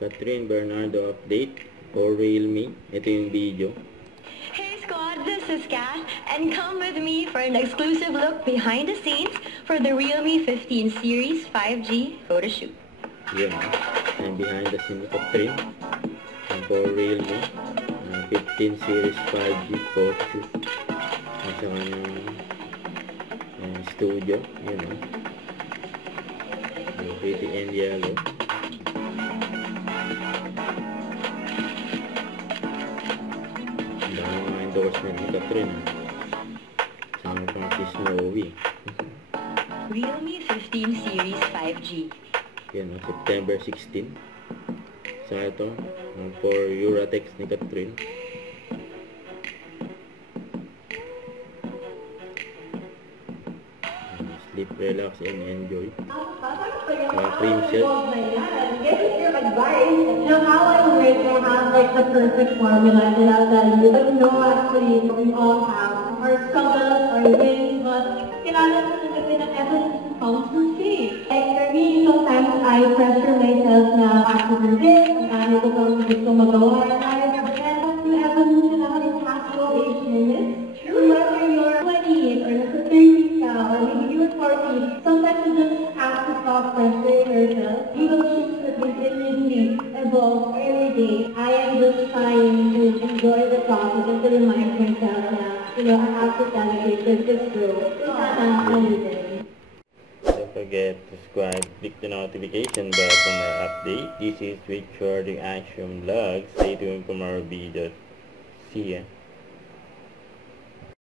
Catherine Bernardo update for Realme. Ito yung video. Hey squad, this is Kat, and come with me for an exclusive look behind the scenes for the Realme 15 Series 5G photo shoot. Yan. And behind the scenes ni Catherine. And for Realme 15 Series 5G photo shoot. At sa kanyang studio. Yan o. Pretty and yellow. Endorsement ni Catherine. Sama pang si Snowy. Realme 15 Series 5G. Yan o, September 16. Sa ito, for Uratex ni Catherine. Sleep, relax, and enjoy. Cream set. Give us your advice. You know how I wish I have like the perfect formula that I'll tell you. But no, actually, we all have our struggles, our wins, but kailangan mo talaga ng essence and constancy. Like for me, sometimes I pressure myself na after this, ang dami ko pang gusto magawa. And I forget the evolution of how transformation is. Whether you're 20 or nasa 30s ka, or maybe you're 40, sometimes you just have to stop pressuring yourself. Even things that continuously evolve every day. I am just trying to enjoy the process and to remind myself that, I have to celebrate this growth. Don't forget to subscribe, click the notification bell for more updates. This is Richard the Action Vlog. Stay tuned for more videos. See ya.